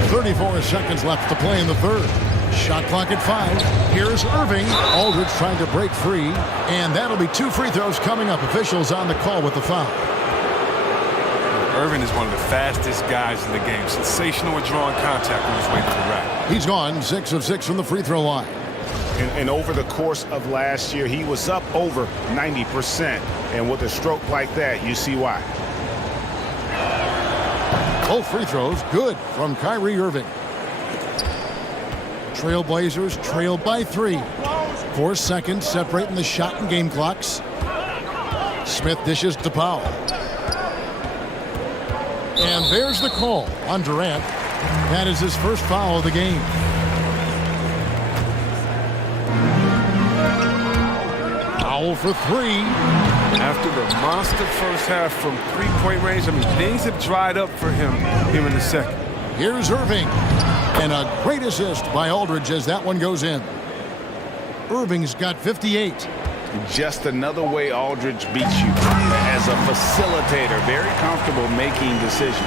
34 seconds left to play in the third. Shot clock at 5. Here's Irving. Aldridge trying to break free. And that'll be 2 free throws coming up. Officials on the call with the foul. Irving is one of the fastest guys in the game. Sensational at drawing contact on his way to the rack. He's gone 6 of 6 from the free throw line. And over the course of last year, he was up over 90%. And with a stroke like that, you see why. Both free throws good from Kyrie Irving. Trailblazers trail by 3. 4 seconds separating the shot and game clocks. Smith dishes to Powell. And there's the call on Durant. That is his first foul of the game. Powell for 3. After the monster first half from three-point range, I mean, things have dried up for him here in the second. Here's Irving. And a great assist by Aldridge as that one goes in. Irving's got 58. Just another way Aldridge beats you as a facilitator. Very comfortable making decisions.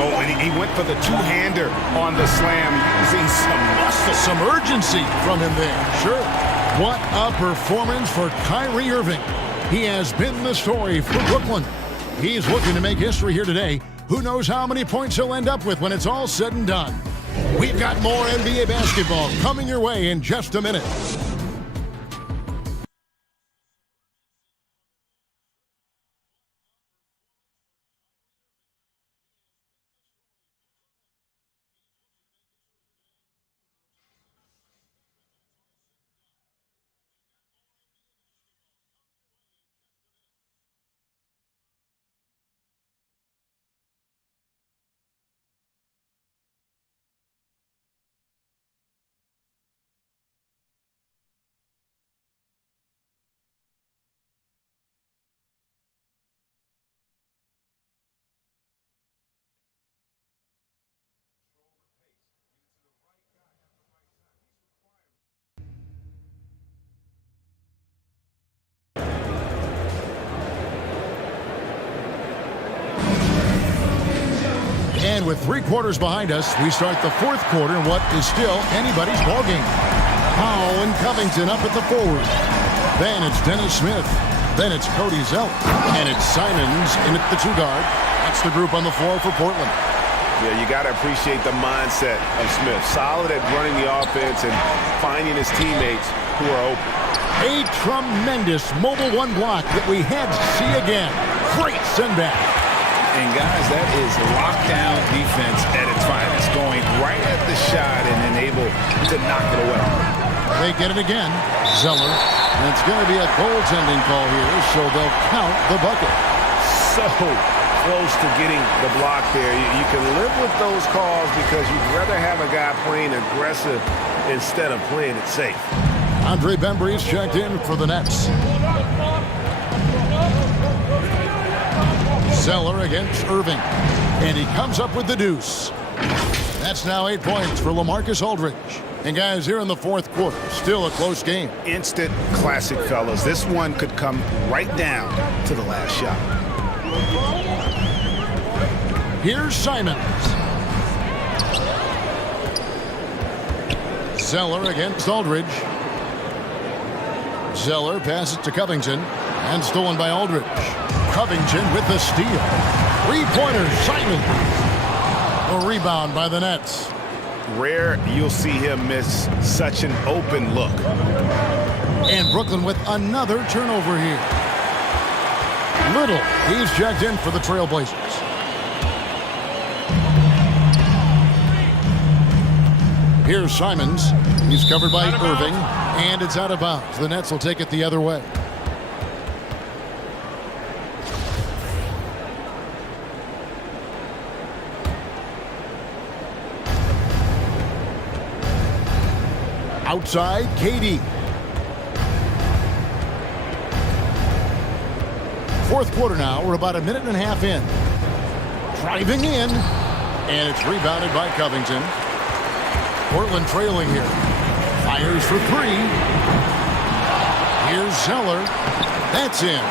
Oh, and he went for the two-hander on the slam, using some muscle. Some urgency from him there. Sure. What a performance for Kyrie Irving. He has been the story for Brooklyn. He's looking to make history here today. Who knows how many points he'll end up with when it's all said and done. We've got more NBA basketball coming your way in just a minute. And with 3 quarters behind us, we start the 4th quarter in what is still anybody's ballgame. Powell and Covington up at the forward. Then it's Dennis Smith. Then it's Cody Zeller. And it's Simons in at the 2 guard. That's the group on the floor for Portland. Yeah, you got to appreciate the mindset of Smith. Solid at running the offense and finding his teammates who are open. A tremendous mobile 1 block that we had to see again. Great send back. And guys, that is lockdown defense at its finest, going right at the shot and then able to knock it away. They get it again. Zeller. And it's going to be a goaltending call here, so they'll count the bucket. So close to getting the block there. You can live with those calls because you'd rather have a guy playing aggressive instead of playing it safe. Andre Bembry's checked in for the Nets. Zeller against Irving. And he comes up with the deuce. That's now 8 points for LaMarcus Aldridge. And guys, here in the 4th quarter, still a close game. Instant classic, fellas. This one could come right down to the last shot. Here's Simons. Zeller against Aldridge. Zeller passes to Covington. And stolen by Aldridge. Covington with the steal. 3-pointer, Simons. A rebound by the Nets. Rare you'll see him miss such an open look. And Brooklyn with another turnover here. Little, he's checked in for the Trailblazers. Here's Simons. He's covered by Irving. And it's out of bounds. The Nets will take it the other way. Outside, KD. 4th quarter now. We're about a minute and a half in. Driving in. And it's rebounded by Covington. Portland trailing here. Fires for 3. Here's Zeller. That's in.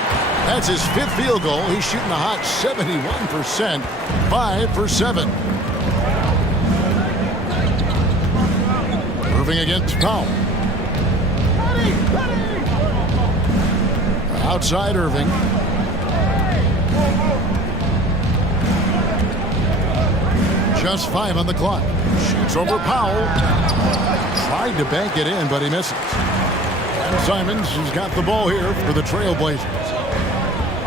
That's his 5th field goal. He's shooting a hot 71%. 5 for 7. Irving against Powell. Outside Irving. Just 5 on the clock. Shoots over Powell. Tried to bank it in, but he misses. And Simons has got the ball here for the Trailblazers.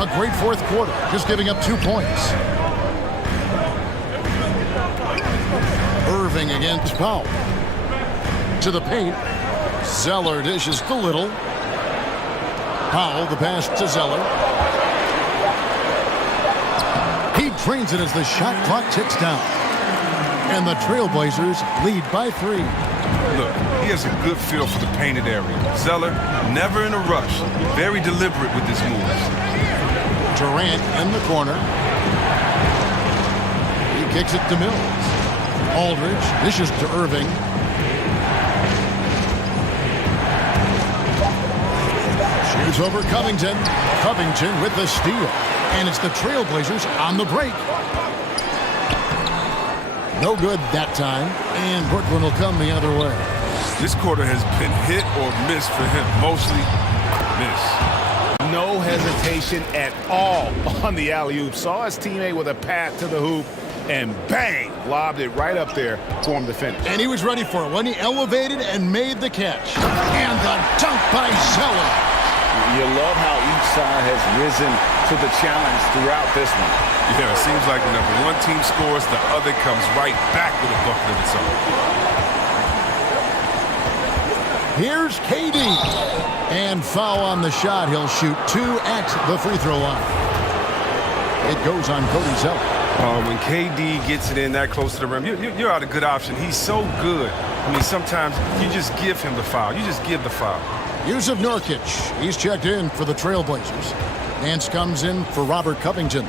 A great 4th quarter, just giving up 2 points. Irving against Powell. To the paint. Zeller dishes to Little. Powell, the pass to Zeller. He drains it as the shot clock ticks down. And the Trailblazers lead by 3. Look, he has a good feel for the painted area. Zeller, never in a rush. Very deliberate with his moves. Durant in the corner. He kicks it to Mills. Aldridge dishes to Irving. Shoots over Covington. Covington with the steal. And it's the Trailblazers on the break. No good that time, and Brooklyn will come the other way. This quarter has been hit or miss for him. Mostly miss. No hesitation at all on the alley-oop. Saw his teammate with a path to the hoop, and bang, lobbed it right up there for him to finish. And he was ready for it when he elevated and made the catch. And the dunk by Zeller. You love how each side has risen to the challenge throughout this one. Yeah, it seems like whenever one team scores, the other comes right back with a bucket of its own. Here's KD. And foul on the shot. He'll shoot 2 at the free throw line. It goes on Cody Zeller. When KD gets it in that close to the rim, you're out a good option. He's so good. I mean, sometimes you just give him the foul. You just give the foul. Yusuf Nurkic. He's checked in for the Trailblazers. Nance comes in for Robert Covington.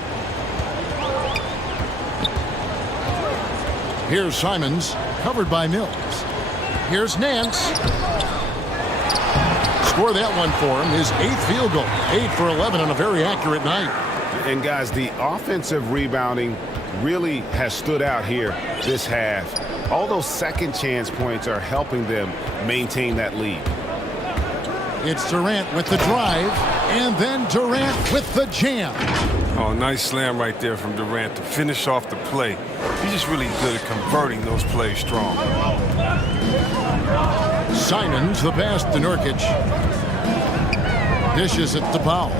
Here's Simons, covered by Mills. Here's Nance. Score that one for him. His 8th field goal. 8 for 11 on a very accurate night. And guys, the offensive rebounding really has stood out here this half. All those second chance points are helping them maintain that lead. It's Durant with the drive, and then Durant with the jam. Oh, nice slam right there from Durant to finish off the play. He's just really good at converting those plays strong. Simons, the pass to Nurkic. Dishes it to Powell.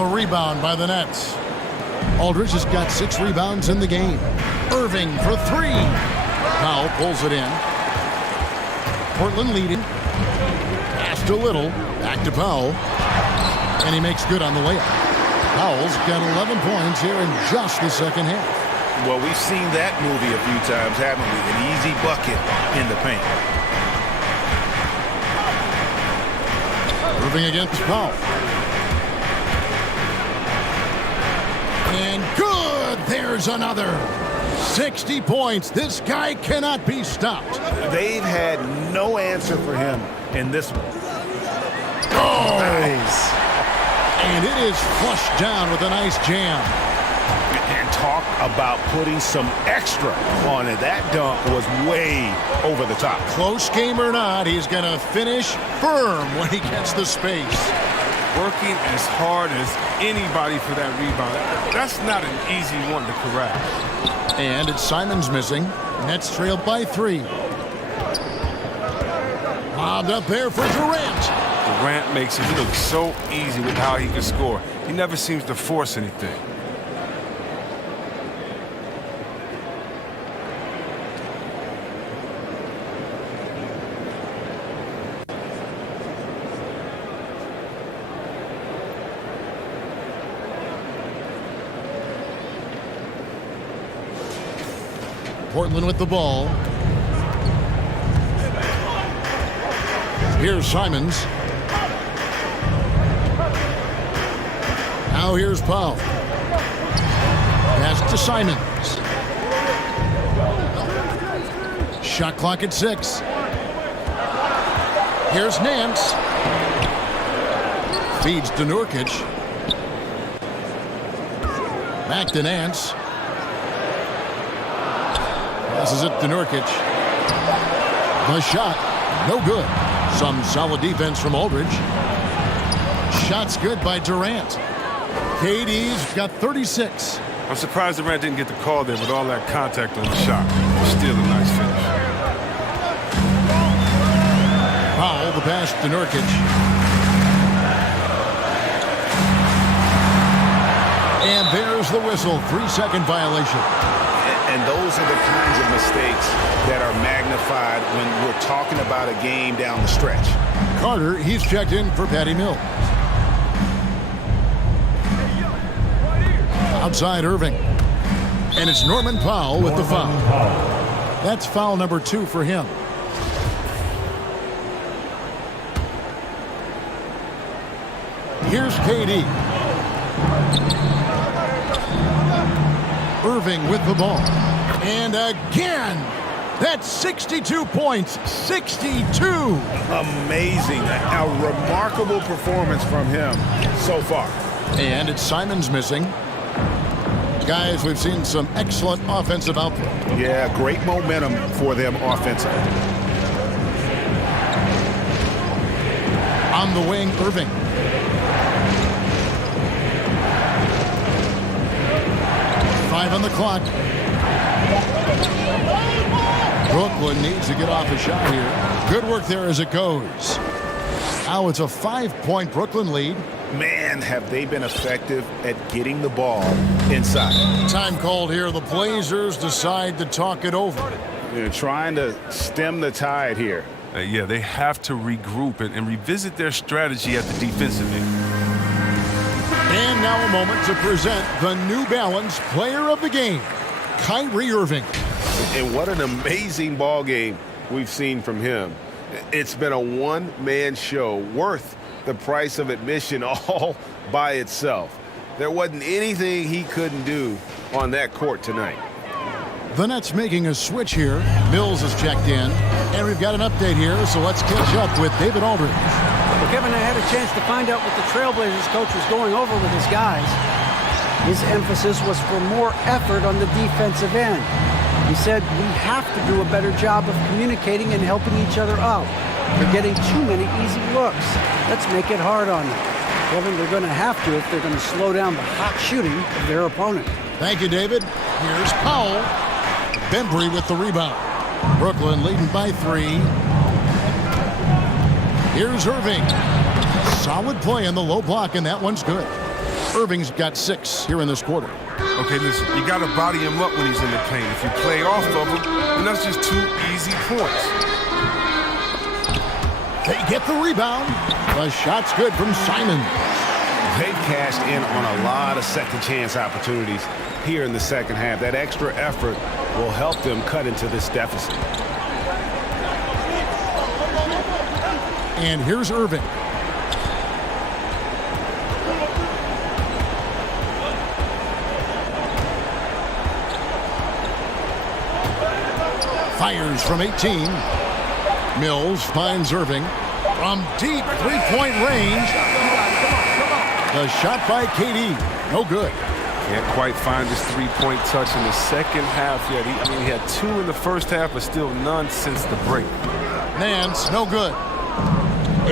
A rebound by the Nets. Aldridge has got 6 rebounds in the game. Irving for 3. Powell pulls it in. Portland leading. Passed a little. Back to Powell. And he makes good on the layup. Powell's got 11 points here in just the second half. Well, we've seen that movie a few times, haven't we? An easy bucket in the paint. Irving against Powell. And good! There's another. 60 points. This guy cannot be stopped. They've had no answer for him in this one. Oh! Nice. And it is flushed down with a nice jam. And talk about putting some extra on it. That dunk was way over the top. Close game or not, he's going to finish firm when he gets the space. Working as hard as anybody for that rebound. That's not an easy one to corral. And it's Simons missing. Nets trail by 3. Lobbed up there for Durant. Durant makes it look so easy with how he can score. He never seems to force anything. Portland with the ball. Here's Simons. Now here's Powell. Pass to Simons. Shot clock at 6. Here's Nance. Feeds to Nurkic. Back to Nance. Passes it to Nurkic. The shot, no good. Some solid defense from Aldridge. Shot's good by Durant. KD's got 36. I'm surprised Durant didn't get the call there with all that contact on the shot. Still a nice finish. Powell, the pass to Nurkic. And there's the whistle. 3-second violation. And those are the kinds of mistakes that are magnified when we're talking about a game down the stretch. Carter, he's checked in for Patty Mills. Outside Irving. And it's Norman Powell with the foul. That's foul number 2 for him. Here's KD. Irving with the ball. And again, that's 62 points. 62. Amazing. A remarkable performance from him so far. And it's Simons missing. Guys, we've seen some excellent offensive output. Yeah, great momentum for them offensively. On the wing, Irving. Five on the clock. Brooklyn needs to get off a shot here. Good work there as it goes. Now it's a 5-point Brooklyn lead. Man, have they been effective at getting the ball inside. Time called here. The Blazers decide to talk it over. They're trying to stem the tide here. Yeah, they have to regroup and revisit their strategy at the defensive end. And now a moment to present the New Balance Player of the Game, Kyrie Irving. And what an amazing ball game we've seen from him. It's been a one-man show worth the price of admission all by itself. There wasn't anything he couldn't do on that court tonight. The Nets making a switch here. Mills has checked in. And we've got an update here, so let's catch up with David Aldridge. Well, Kevin, I had a chance to find out what the Trailblazers coach was going over with his guys. His emphasis was for more effort on the defensive end. He said we have to do a better job of communicating and helping each other out. They're getting too many easy looks. Let's make it hard on them. Kevin, they're going to have to if they're going to slow down the hot shooting of their opponent. Thank you, David. Here's Powell. Bembry with the rebound. Brooklyn leading by 3. Here's Irving. Solid play in the low block, and that one's good. Irving's got 6 here in this quarter. Okay, listen, you got to body him up when he's in the paint. If you play off of him, then that's just 2 easy points. They get the rebound. The shot's good from Simon. They've cashed in on a lot of second chance opportunities here in the second half. That extra effort will help them cut into this deficit. And here's Irving. Fires from 18. Mills finds Irving from deep three-point range. The shot by KD. No good. Can't quite find his three-point touch in the second half yet. He had 2 in the first half, but still none since the break. Nance, no good.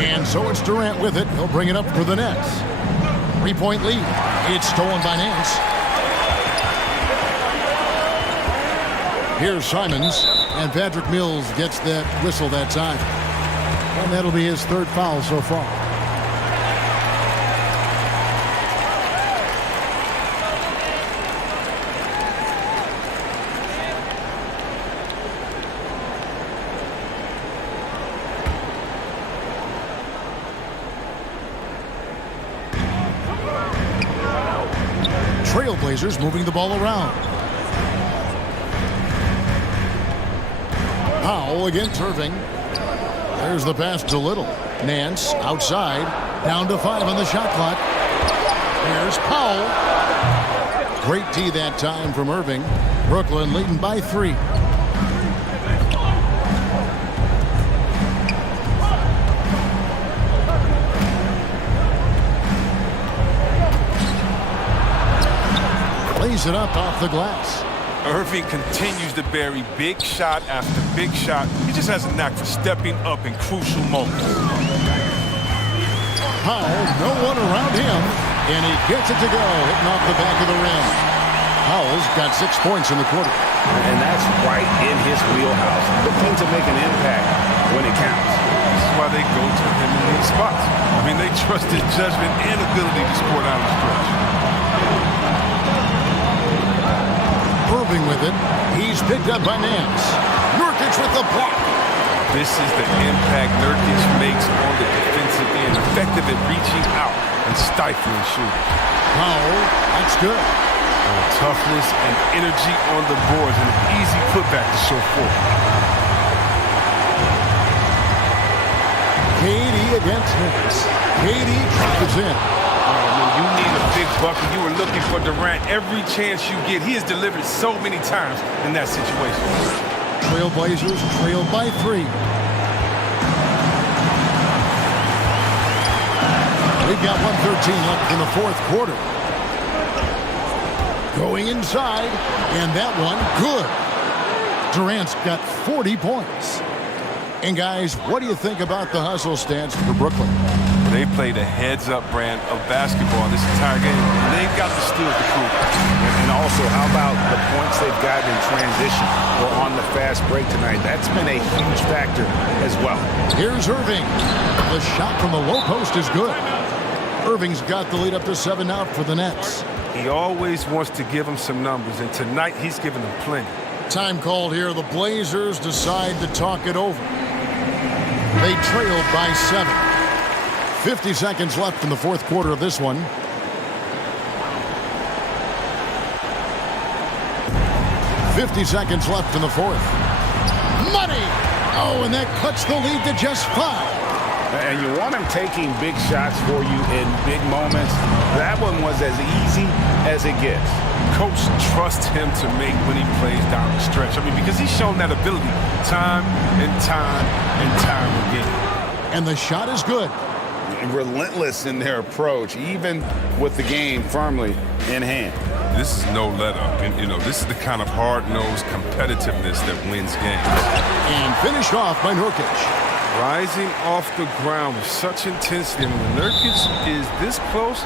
And so it's Durant with it. He'll bring it up for the Nets. 3-point lead. It's stolen by Nance. Here's Simons, and Patrick Mills gets that whistle that time. And that'll be his 3rd foul so far. Trailblazers moving the ball around. Powell against Irving. There's the pass to Little. Nance outside. Down to 5 on the shot clock. Here's Powell. Great D that time from Irving. Brooklyn leading by 3. Lays it up off the glass. Irving continues to bury big shot after big shot. He just has a knack for stepping up in crucial moments. Powell, no one around him, and he gets it to go, hitting off the back of the rim. Powell's got 6 points in the quarter. And that's right in his wheelhouse. Looking to make an impact when it counts. This is why they go to him in these spots. They trust his judgment and ability to score down the stretch. Irving with it. He's picked up by Nance. Nurkic with the block. This is the impact Nurkic makes on the defensive end. Effective at reaching out and stifling shooting. Powell, that's good. Toughness and energy on the boards and an easy putback to show forth. KD against Nance. KD drops in. You need a big bucket. You were looking for Durant every chance you get. He has delivered so many times in that situation. Trailblazers trail by 3. We've got 1:13 left in the 4th quarter. Going inside, and that one good. Durant's got 40 points. And guys, what do you think about the hustle stance for Brooklyn? They played a heads-up brand of basketball this entire game. And they've got the steals to prove it. And also, how about the points they've gotten in transition or on the fast break tonight? That's been a huge factor as well. Here's Irving. The shot from the low post is good. Irving's got the lead up to 7 out for the Nets. He always wants to give them some numbers, and tonight he's giving them plenty. Time called here. The Blazers decide to talk it over. They trailed by 7. 50 seconds left in the fourth quarter of this one. $50 seconds left in the fourth. Money! Oh, and that cuts the lead to just 5. And you want him taking big shots for you in big moments. That one was as easy as it gets. Coach trusts him to make when he plays down the stretch. I mean, because he's shown that ability time and time and time again. And the shot is good. Relentless in their approach, even with the game firmly in hand. This is no let-up. And, this is the kind of hard-nosed competitiveness that wins games. And finished off by Nurkic. Rising off the ground with such intensity. And when Nurkic is this close,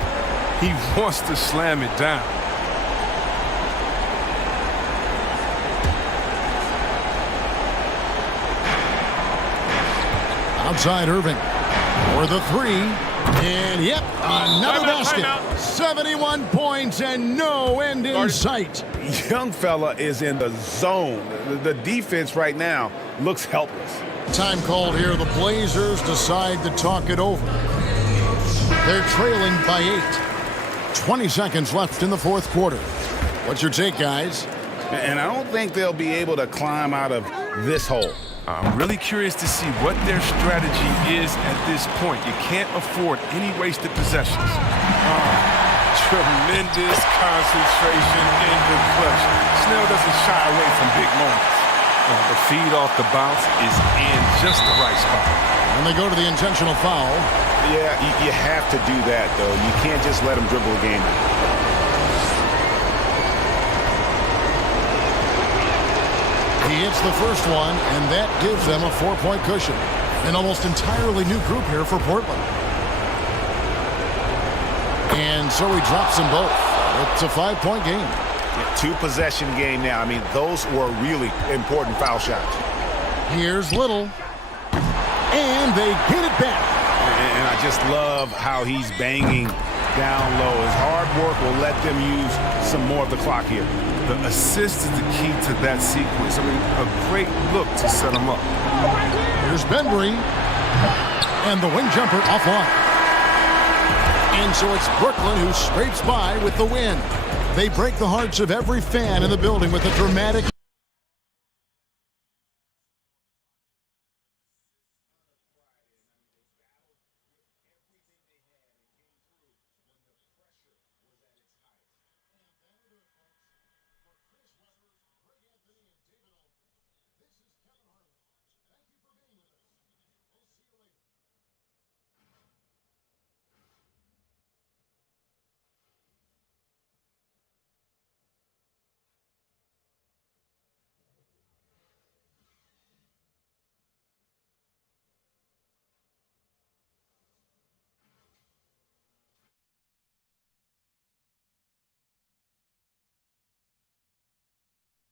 he wants to slam it down. Outside Irving for the 3. And yep, another basket. 71 points and no end in sight. Young fella is in the zone. The defense right now looks helpless. Time called here. The Blazers decide to talk it over. They're trailing by 8. 20 seconds left in the fourth quarter. What's your take, guys? And I don't think they'll be able to climb out of this hole. I'm really curious to see what their strategy is at this point. You can't afford any wasted possessions. Tremendous concentration in the clutch. Snell doesn't shy away from big moments. The feed off the bounce is in just the right spot. And they go to the intentional foul. Yeah, you have to do that, though. You can't just let him dribble the game. He hits the first one, and that gives them a 4-point cushion. An almost entirely new group here for Portland. And so he drops them both. It's a 5-point game. 2-possession game now. I mean, those were really important foul shots. Here's Little. And they get it back. And I just love how he's banging down low. His hard work will let them use some more of the clock here. The assist is the key to that sequence. I mean, a great look to set him up. Here's Bembry. And the wing jumper offline. And so it's Brooklyn who scrapes by with the win. They break the hearts of every fan in the building with a dramatic